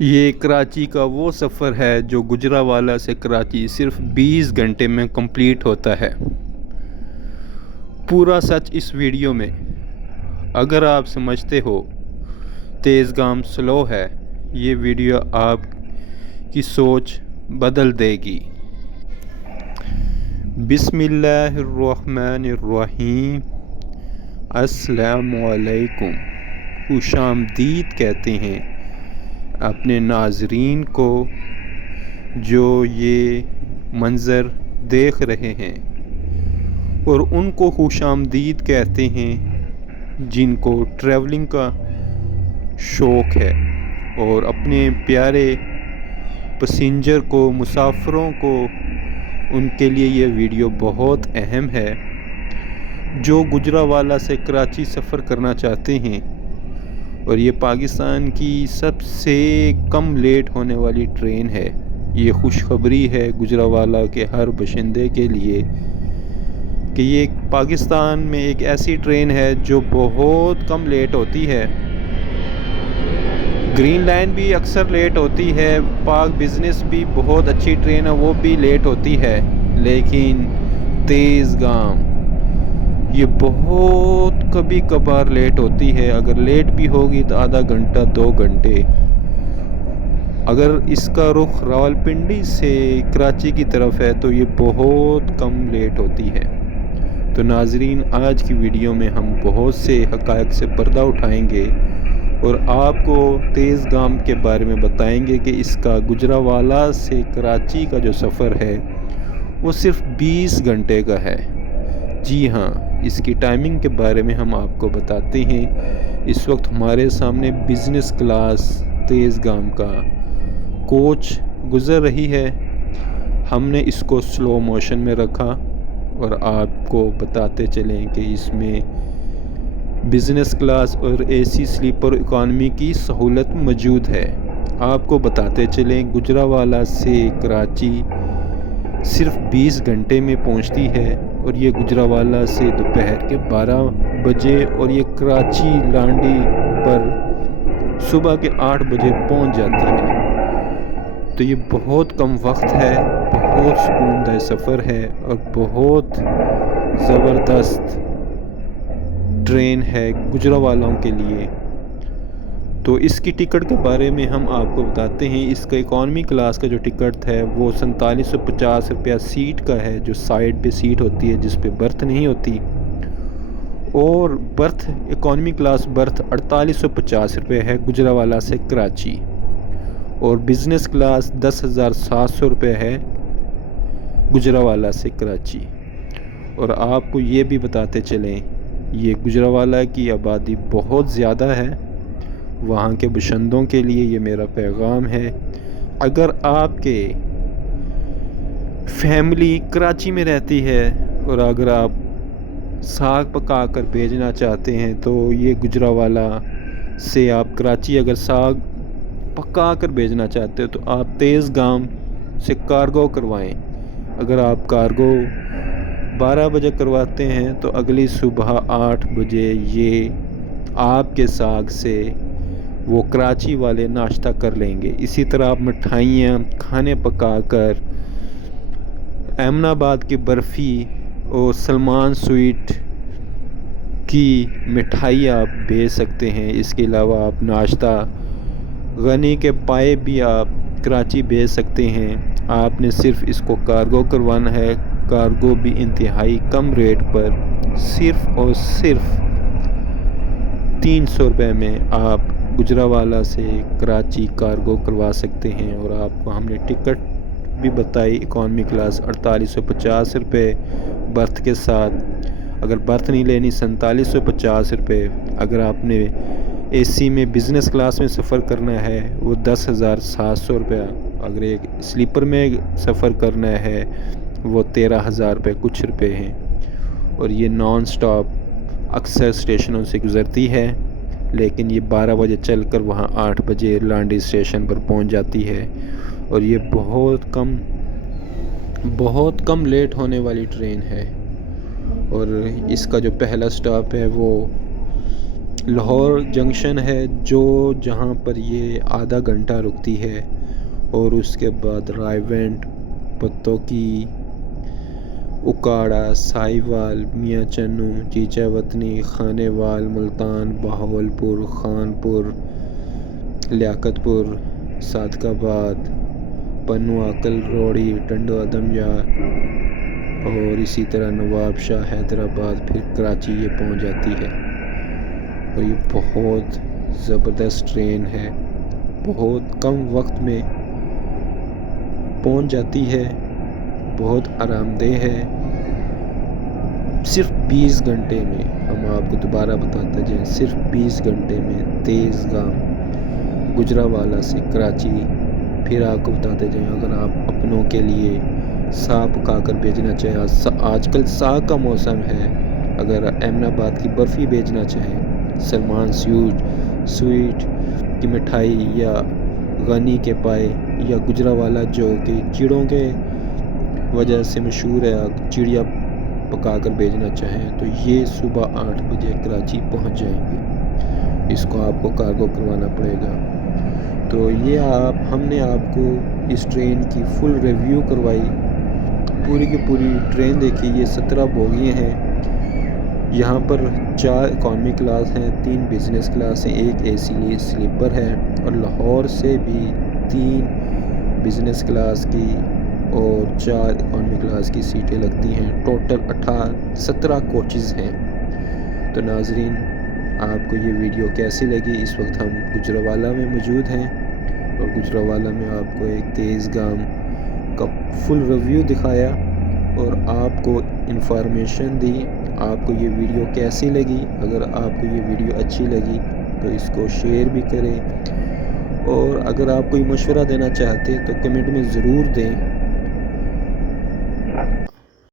یہ کراچی کا وہ سفر ہے جو گجرانوالہ سے کراچی صرف 20 گھنٹے میں کمپلیٹ ہوتا ہے۔ پورا سچ اس ویڈیو میں۔ اگر آپ سمجھتے ہو تیز گام سلو ہے، یہ ویڈیو آپ کی سوچ بدل دے گی۔ بسم اللہ الرحمن الرحیم۔ السلام علیکم۔ خوش آمدید کہتے ہیں اپنے ناظرین کو جو یہ منظر دیکھ رہے ہیں، اور ان کو خوش آمدید کہتے ہیں جن کو ٹریولنگ کا شوق ہے اور اپنے پیارے پیسنجر کو، مسافروں کو، ان کے لیے یہ ویڈیو بہت اہم ہے جو گجرانوالہ سے کراچی سفر کرنا چاہتے ہیں۔ اور یہ پاکستان کی سب سے کم لیٹ ہونے والی ٹرین ہے۔ یہ خوشخبری ہے گجرانوالہ کے ہر باشندے کے لیے کہ یہ پاکستان میں ایک ایسی ٹرین ہے جو بہت کم لیٹ ہوتی ہے۔ گرین لائن بھی اکثر لیٹ ہوتی ہے، پاک بزنس بھی بہت اچھی ٹرین ہے، وہ بھی لیٹ ہوتی ہے، لیکن تیز گام یہ بہت کبھی کبھار لیٹ ہوتی ہے۔ اگر لیٹ بھی ہوگی تو آدھا گھنٹہ 2 گھنٹے۔ اگر اس کا رخ راولپنڈی سے کراچی کی طرف ہے تو یہ بہت کم لیٹ ہوتی ہے۔ تو ناظرین، آج کی ویڈیو میں ہم بہت سے حقائق سے پردہ اٹھائیں گے اور آپ کو تیز گام کے بارے میں بتائیں گے کہ اس کا گجرانوالہ سے کراچی کا جو سفر ہے وہ صرف 20 گھنٹے کا ہے۔ جی ہاں، اس کی ٹائمنگ کے بارے میں ہم آپ کو بتاتے ہیں۔ اس وقت ہمارے سامنے بزنس کلاس تیز گام کا کوچ گزر رہی ہے۔ ہم نے اس کو سلو موشن میں رکھا اور آپ کو بتاتے چلیں کہ اس میں بزنس کلاس اور اے سی سلیپر اکانومی کی سہولت موجود ہے۔ آپ کو بتاتے چلیں گجرانوالہ سے کراچی صرف 20 گھنٹے میں پہنچتی ہے، اور یہ گجرانوالہ سے دوپہر کے 12 بجے اور یہ کراچی لانڈی پر صبح کے 8 بجے پہنچ جاتی ہے۔ تو یہ بہت کم وقت ہے، بہت سکون دہ سفر ہے اور بہت زبردست ٹرین ہے گجرانوالوں کے لیے۔ تو اس کی ٹکٹ کے بارے میں ہم آپ کو بتاتے ہیں۔ اس کا اکانومی کلاس کا جو ٹکٹ ہے وہ 4750 روپیہ سیٹ کا ہے، جو سائڈ پہ سیٹ ہوتی ہے جس پہ برتھ نہیں ہوتی، اور برتھ اکانومی کلاس برتھ 4850 روپے ہے گجرانوالہ سے کراچی، اور بزنس کلاس 10,700 روپے ہے گجرانوالہ سے کراچی۔ اور آپ کو یہ بھی بتاتے چلیں یہ گجرانوالہ کی آبادی بہت زیادہ ہے، وہاں کے باشندوں کے لیے یہ میرا پیغام ہے۔ اگر آپ کے فیملی کراچی میں رہتی ہے اور اگر آپ ساگ پکا کر بھیجنا چاہتے ہیں تو یہ گجرانوالہ سے آپ کراچی اگر ساگ پکا کر بھیجنا چاہتے ہو تو آپ تیز گام سے کارگو کروائیں۔ اگر آپ کارگو 12 بجے کرواتے ہیں تو اگلی صبح 8 بجے یہ آپ کے ساگ سے وہ کراچی والے ناشتہ کر لیں گے۔ اسی طرح آپ مٹھائیاں کھانے پکا کر ایمن آباد کی برفی اور سلمان سویٹ کی مٹھائی آپ بھیج سکتے ہیں۔ اس کے علاوہ آپ ناشتہ غنی کے پائے بھی آپ کراچی بھیج سکتے ہیں۔ آپ نے صرف اس کو کارگو کروانا ہے، کارگو بھی انتہائی کم ریٹ پر صرف اور صرف 300 روپے میں آپ گجرانوالہ سے کراچی کارگو کروا سکتے ہیں۔ اور آپ کو ہم نے ٹکٹ بھی بتائی، اکانومی کلاس 4850 روپے برتھ کے ساتھ، اگر برتھ نہیں لینی 4750 روپے، اگر آپ نے اے سی میں بزنس کلاس میں سفر کرنا ہے وہ 10,700 روپیہ، اگر ایک سلیپر میں سفر کرنا ہے وہ 13,000 روپے کچھ روپے ہیں۔ اور یہ نان سٹاپ اکثر اسٹیشنوں سے گزرتی ہے، لیکن یہ 12 بجے چل کر وہاں 8 بجے لانڈی اسٹیشن پر پہنچ جاتی ہے، اور یہ بہت کم لیٹ ہونے والی ٹرین ہے۔ اور اس کا جو پہلا سٹاپ ہے وہ لاہور جنکشن ہے جہاں پر یہ آدھا گھنٹہ رکتی ہے، اور اس کے بعد رائیونٹ، پتوکی، اکاڑا، سائی وال، میاں چنو، چیچا وطنی، خانے وال، ملتان، بہاول پور، خان پور، لیاقت پور، صادق آباد، پنو عقل، روڑی، ٹنڈو ادمیار، اور اسی طرح نواب شاہ، حیدرآباد، پھر کراچی یہ پہنچ جاتی ہے۔ اور یہ بہت زبردست ٹرین ہے، بہت کم وقت میں پہنچ جاتی ہے، بہت آرام دہ ہے۔ صرف 20 گھنٹے میں، ہم آپ کو دوبارہ بتاتے جائیں، صرف 20 گھنٹے میں تیز گام گجرانوالہ سے کراچی۔ پھر آپ کو بتاتے جائیں، اگر آپ اپنوں کے لیے سا پکا کر بھیجنا چاہیں، آج کل سا کا موسم ہے، اگر احمد آباد کی برفی بھیجنا چاہیں، سلمان سویٹ کی مٹھائی، یا غنی کے پائے، یا گجرانوالہ جو کہ چڑوں کے وجہ سے مشہور ہے، چڑیا پکا کر بھیجنا چاہیں تو یہ صبح 8 بجے کراچی پہنچ جائیں گے۔ اس کو آپ کو کارگو کروانا پڑے گا۔ تو یہ ہم نے آپ کو اس ٹرین کی فل ریویو کروائی، پوری کی پوری ٹرین دیکھی۔ یہ 17 بوگیاں ہیں، یہاں پر 4 اکانومی کلاس ہیں، 3 بزنس کلاس ہیں، 1 اے سی سلیپر ہے، اور لاہور سے بھی 3 بزنس کلاس کی اور 4 اکانومی کلاس کی سیٹیں لگتی ہیں۔ ٹوٹل 17 کوچز ہیں۔ تو ناظرین، آپ کو یہ ویڈیو کیسی لگی؟ اس وقت ہم گجرانوالہ میں موجود ہیں، اور گجرانوالہ میں آپ کو ایک تیز گام کا فل ریویو دکھایا اور آپ کو انفارمیشن دی۔ آپ کو یہ ویڈیو کیسی لگی؟ اگر آپ کو یہ ویڈیو اچھی لگی تو اس کو شیئر بھی کریں، اور اگر آپ کوئی مشورہ دینا چاہتے تو کمنٹ میں ضرور دیں۔